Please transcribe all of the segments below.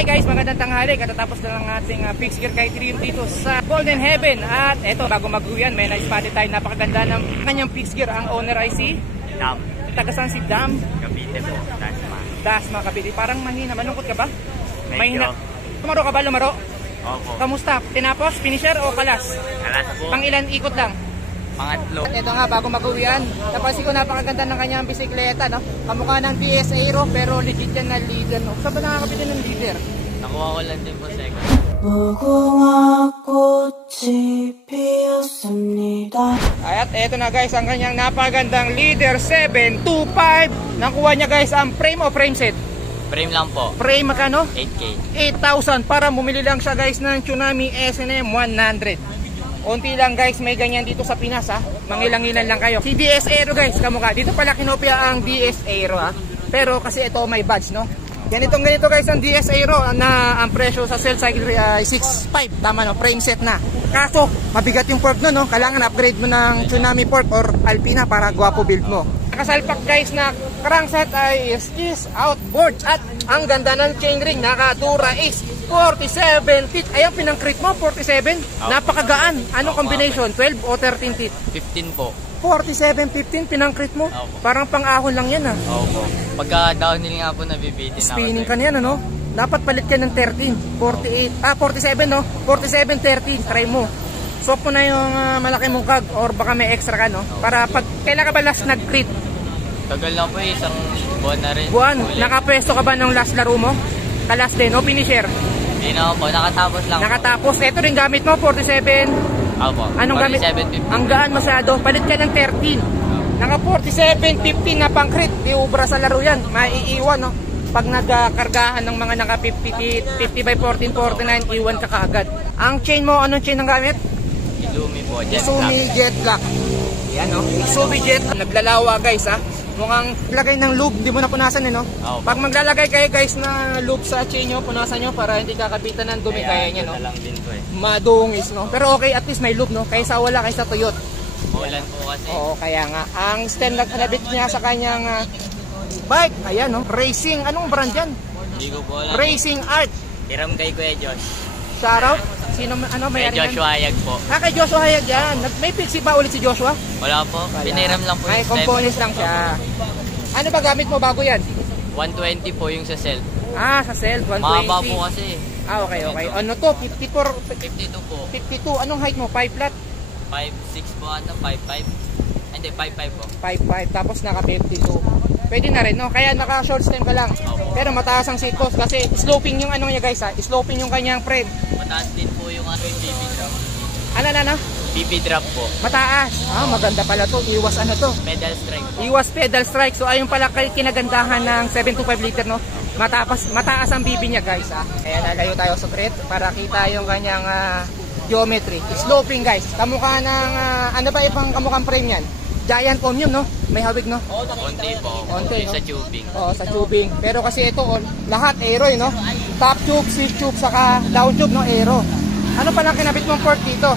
Hi guys, magandang tanghali. Katatapos na lang ating fixed gear kay Triumph dito sa Golden Heaven. At eto, bago mag-uwian, may na-spotted tayo. Napakaganda ng kanyang fixed gear. Ang owner ay si Dam. Tagasan si Dam. Cavite po, Dasma, Cavite. Parang mahina. Malungkot ka ba? Medyo. Mahina. Lumaro ka ba? Lumaro? Opo. Kamusta? Tinapos? Finisher o kalas? Kalas po. Pang ilan ikot lang? Pangatlo. At ito nga, bago mag-uwian, napansin ko napakaganda ng kanyang bisikleta, no? Kamukha ng DS Aero, pero legit yan na leader, no? Saan ba nakakabili ng leader? Nakuha ko lang din po second. At eto na guys, ang kanyang napakagandang leader 725. Nakuha niya guys ang frame o frame set? Frame lang po. Frame magkano? 8K. 8,000 para bumili lang siya guys ng Tsunami SNM 100. Unti lang guys, may ganyan dito sa Pinas ha. Mangilanginan lang kayo. Si DS Aero guys, kamukha. Dito pala kinopya ang DS Aero ha. Pero kasi ito may badge, no? Ganito guys ang DS Aero na ang presyo sa sale cycle 6.5. Tama, no? Frame set na. Kaso, mabigat yung fork, no? Kailangan upgrade mo ng Tsunami fork or Alpina para gwapo build mo. Nakasalpak guys na crankset ay is outboard. At ang ganda ng chainring, naka-Dura Ace 47 teeth. Ayan, pinang-crit mo, 47. Napakagaan. Anong combination? 12 o 13 teeth? 15 po. 47, 15, pinang-crit mo. Parang pang-ahon lang yan, ha? Opo. Pagka downhill nga po nabibitin. Spinning ka niyan, ano? Dapat palit ka ng 13, 47, no? 47, 13, try mo. Swap mo na yung malaki mong kag or baka may extra ka, no? Para pag, kailan ka ba last nag-crit? Tagal na po isang buwan na rin. Buwan? Nakapwesto ka ba ng last laro mo? Kalas din, o finisher? Hindi na po, nakatapos lang. Nakatapos, ito rin gamit mo, 47. Opo. Anong gamit? 47, 15. Ang gaan masyado, palit ka ng 13. Naka 47, 15 na pang crit, di ubra sa laro yan, maiiwan, no? Pag nagkargahan ng mga naka 50 by 14, 49, iwan ka kaagad. Ang chain mo, anong chain ang gamit? Izumi po, Jet Izumi Jet Black. Yan, no? Izumi Jet, naglalawa guys, ha? Mukhang lagay ng lube, di mo na punasan, no? Oh, pag maglalagay kayo guys na lube sa chain nyo, punasan nyo para hindi kakapitan ng dumi kaya niya, no? lang din po eh. Madungis, no? Pero okay, at least may lube, no? Kaysa wala, kaysa tuyot. Maulan po kasi. Oo, kaya nga. Ang stand nabit niya sa kanyang bike, ayan, no? Racing, anong brand yan? Hindi ko po alam. Racing Art. Hiram kay Kuya Josh. Shoutout. Sino, ano, may Kay Joshua Hayag po. Kay Joshua Hayag yan. May pixie ba ulit si Joshua? Wala po. Piniram lang po Ay, yung components lang siya. Ano ba gamit mo bago yan? 120 po yung sa cell. Sa cell, 120. Mahaba po kasi. Okay. Ano to? 54, 52 po. 52. Anong height mo? 5 flat? 5'6 po ata, 5'5. Hindi, 5'5 po. 5'5. Tapos naka 52. Pwede na rin, no? Kaya naka short stem ka lang. Pero mataas ang seat post kasi sloping yung ano niya guys, ha? Sloping yung kanyang frame. Mataas din po yung ano yung BB drop. Ano? BB drop po. Mataas. Maganda pala to. Iwas ano to? Pedal strike po. Iwas pedal strike. So ayun pala kinagandahan ng 725 liter, no? Mataas ang BB niya guys, ha? Kaya lalayo tayo sa thread para kita yung kanyang geometry. Sloping guys. Kamukha ng ano ba ibang kamukhang frame yan? Giant Omnium, no? May hawig, no? Konti po. Konti, no? Sa tubing. Sa tubing. Pero kasi ito, lahat aero, no? Top tube, seat tube, saka down tube, no? Aero. Ano palang kinabit mong port dito?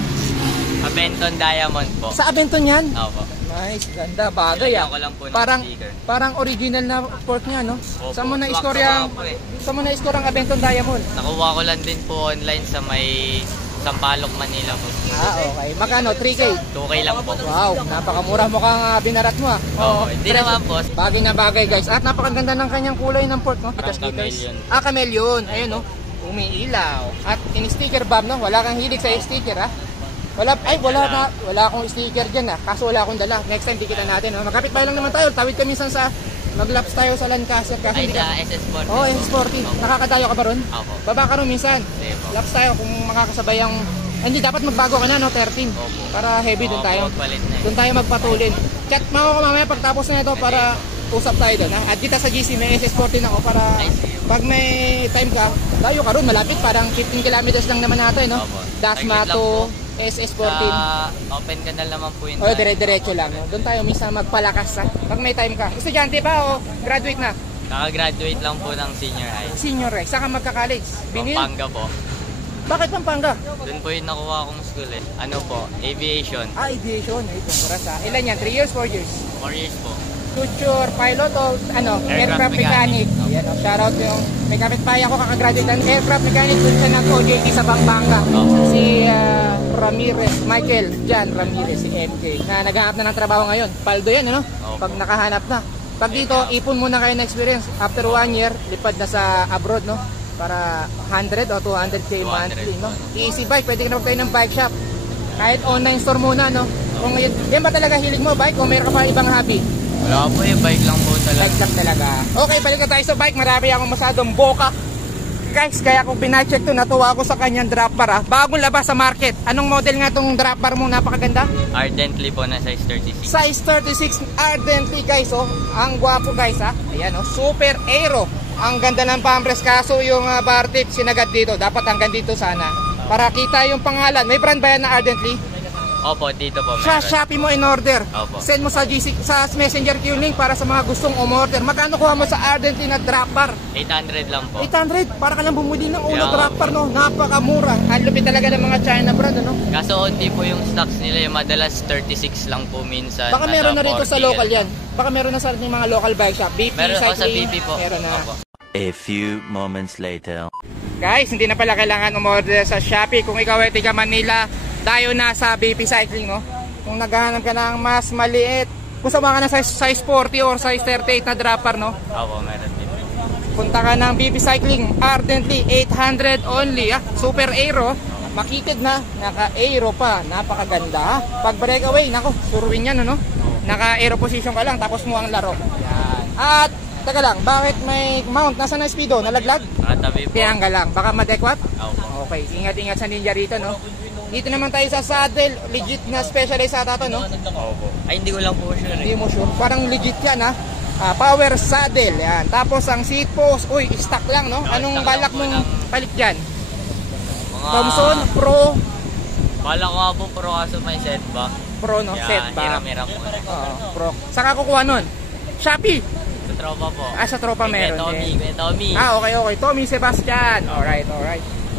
Abenton Diamond po. Sa Abenton yan? Opo. Nice, ganda, bagay Nilagyan ko lang po ng sticker. Parang original na port niya, no? Opo. Saan mo na-score ang Abenton Diamond? Nakuha ko lang din po online sa may Sampaloc, Manila po. Okay. Magkano? 3K? 2K lang po. Wow, napakamura mo kang binarat mo, Oo, hindi naman po. Bagay na bagay, guys. At napakaganda ng kanyang kulay ng port, no? Parang chameleon. Chameleon. Ayun, no? Umiilaw. At in-sticker bomb, no? Wala kang hilig sa sticker, ha? Wala akong sticker dyan, ha? Kaso wala akong dala. Next time, dikitan natin, ha? Magkapit pa lang naman tayo. Tawid ka minsan sa maglaps tayo sa Lancaster. Ay, sa SS40. SS40. Nakakadayo ka ba ron? Opo. Baba ka ron minsan. Laps tayo kung makakasabay ang... Hindi, dapat magbago ka na, no? 13. Opo. Para heavy doon tayo. Doon tayo magpatulin. Chat mo ako mamaya pagtapos na ito para usap tayo doon, ha? At kita sa GC, may SS40 ako para pag may time ka, layo ka ron, malapit. Parang 15 kilometers lang naman natin, no? Dasma to SS14. Open canal naman po yun. Dire-diretso lang. No? Doon tayo minsan magpalakas, ha? Pag may time ka. Estudyante ba o graduate na? Kaka-graduate lang po ng senior high. Senior high. Saka magka-college? Pampanga po. Bakit Pampanga? Doon po yung nakuha akong school eh. Ano po? Aviation. Aviation. Ay, congrats, ha? Ilan yan? 3 years, 4 years? 4 years po. Future pilot o ano? Aircraft mechanic. Yan, shoutout yung may kapitbahay ako kakagraduate ng aircraft mechanic dun sa nag-OJT sa Pampanga. Si Ramirez, Michael Jan Ramirez, si MK, na naghahanap na ng trabaho ngayon. Paldo yan, ano? Pag nakahanap na. Pag dito, ipon muna kayo ng experience. After 1 year, lipad na sa abroad, no? Para 100 o 200k monthly, no? Easy bike, pwede ka na magtayo ng bike shop. Kahit online store muna, no? Kung yan ba talaga hilig mo bike o mayroon ka pa ibang hobby? Wala po eh, bike lang po talaga. Bike lang talaga. Okay, balik na tayo sa bike. Marami akong masyadong boka. Guys, kaya kung pinacheck to, natuwa ako sa kanyang drop bar, ha? Bagong labas sa market. Anong model nga tong drop bar mo? Napakaganda. Ardently po na size 36. Size 36 Ardently, guys, oh. Ang gwapo, guys, ha? Ayan, oh. Super Aero. Ang ganda ng pambres. Kaso yung bar tip sinagad dito. Dapat hanggang dito sana. Para kita yung pangalan. May brand ba yan na Ardently? Opo, dito po meron. Sa Shopee mo in order. Opo. Send mo sa GC, sa Messenger Q link para sa mga gustong umorder. Magkano kuha mo sa Ardently na drop bar? 800 lang po. 800. Para ka lang bumili ng ulo Yeah. drop bar, no? Napakamura. Ang lupit talaga ng mga China brand, ano? Kaso onti po yung stocks nila, yung madalas 36 lang po minsan. Baka meron na rito sa 40 local ganun. yan. Baka meron na sa ating mga local bike shop. BP, Meron po sa Cycling. BP po. Meron na. Opo. A few moments later. Guys, hindi na pala kailangan umorder sa Shopee. Kung ikaw ay tiga Manila, tayo na sa BP Cycling, no? Kung naghahanap ka ng mas maliit, kung sama ka na size 40 or size 38 na dropper, no? Opo, meron din. Punta ka ng BP Cycling, Ardently, 800 only, ah. Super Aero, makitid na, naka-aero pa, napakaganda, ha? Pag breakaway, nako, suruin yan, ano? Naka-aero position ka lang, tapos mo ang laro. Yan. At, taga lang, bakit may mount? Nasa na speedo? Nalaglag? Nakatabi po. Tiyangga lang, baka madekwat? Opo. Okay, ingat-ingat sa Ninja rito, no? Dito naman tayo sa saddle, legit na specialized ata to, no? Opo. Ay, hindi ko lang po sure. Hindi mo sure, parang legit yan, ha? Power saddle, yan. Tapos ang seat post, uy, stock lang, no? Anong stock balak lang po mong lang. palit dyan? Mga... Thomson Pro, Bala ko nga po pro kaso may setback. Pro, no? Kaya Set ba? hiram-hiram po. Oo, Pro. Saan ka kukuha nun? Shopee? Sa tropa po. Sa tropa meron din. Kuya Tommy. Okay. Tommy Sebastian. Alright.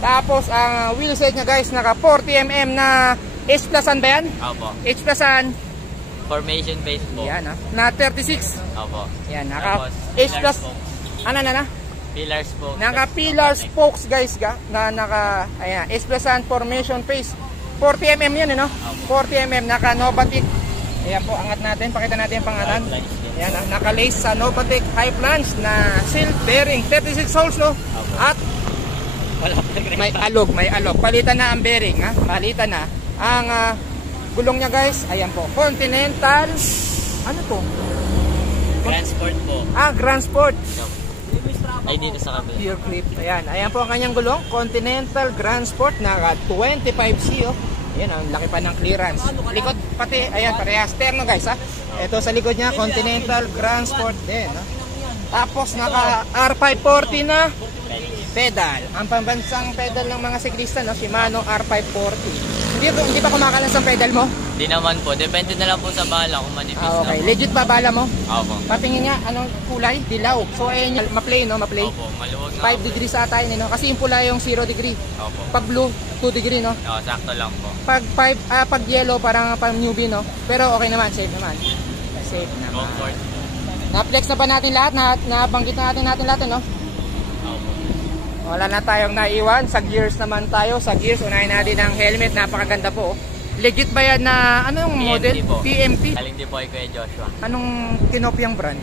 Tapos ang wheelset niya, guys, naka 40mm na H plusan ba yan? Opo. H plusan. Formation base po. Yan, ha? Na 36. Opo. Yan, naka Tapos, H pillars plus. po. Ano na? Pillars po. Naka pillar spokes, guys, na naka, ayan, H plusan formation face. 40mm yan, no? 40mm, naka Novatic. Ayan po, angat natin, pakita natin yung pangalan. Ayan, naka-lace sa Novatic High Flange na silk bearing, 36 holes, no? At Wala pa rin. may alog. Palitan na ang bearing, ha? Palitan na. Ang gulong niya, guys, ayan po, Continental, ano to? Grand Sport po. Grand Sport. Ay, dito sa kabila. Pure clip. Ayan po ang kanyang gulong, Continental Grand Sport, naka 25C, oh. Ayan, ang laki pa ng clearance. Likod pati, ayan, parehas terno, guys, ha. Ito sa likod niya, Continental Grand Sport din, ha? Tapos naka R540 na pedal. Ang pambansang pedal ng mga siklista, no? Shimano R540. Hindi pa kumakalas ang pedal mo? Di naman po. Depende na lang po sa bala kung manipis Okay. na. Legit ba bala mo? Opo. Patingin nga, anong kulay? Dilaw. So, ayun, ma-play, no? Ma-play. Opo. Maluwag na. 5 degrees ata yun, no? Kasi yung pula yung 0 degree. Opo. Pag blue, 2 degree, no? Oo, sakto lang po. Pag yellow, parang pang newbie, no? Pero okay naman, safe naman. Safe naman. Comfort. Na-flex na ba natin lahat? Nabanggit na natin lahat, no? Opo. Wala na tayong naiwan. Sa gears naman tayo. Sa gears, unahin natin ang helmet. Napakaganda po. Legit ba yan na, anong PMT model? po. PMT? Galing din po kay Kuya Joshua. Anong kinopyang brand?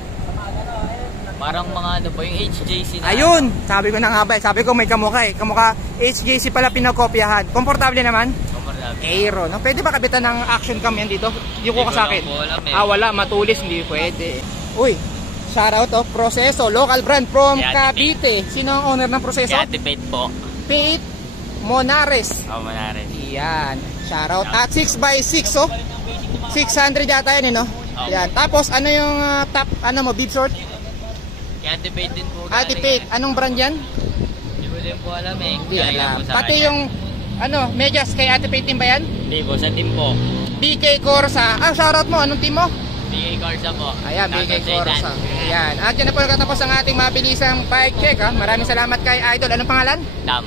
Parang mga ano po, yung HJC na. Ayun! Sabi ko na nga ba, sabi ko may kamukha eh. Kamukha, HJC pala pinakopyahan. Komportable naman? Comfortable. Aero, no? Pwede ba kabitan ng action cam yan dito? Yung ko sa akin. Hindi ko lang po alam eh. Wala, matulis, hindi pwede. Uy, shoutout, oh, Proseso, local brand from Cavite. Sino ang owner ng Proseso? Kaya debate po. Pete Monares. Oo, manarin. Yan, shoutout. At 6x6, oh. 600 yata yun, no? Yan. Tapos, ano yung top, bib short? Kaya debate din po. Debate. Anong brand yan? Hindi ko din po alam eh. Hindi Galing alam. po sa Pati kanya. yung, medyas kay Debate team ba yan? Hindi po, sa team po. BK Corsa. Shoutout mo. Anong team mo? BK Corsa po. Ayan, BK Shoutout sa Corsa. Itan. Ayan. At yan na po nakatapos ang ating mabilisang bike check, ha. Maraming salamat kay Idol. Anong pangalan? Tam.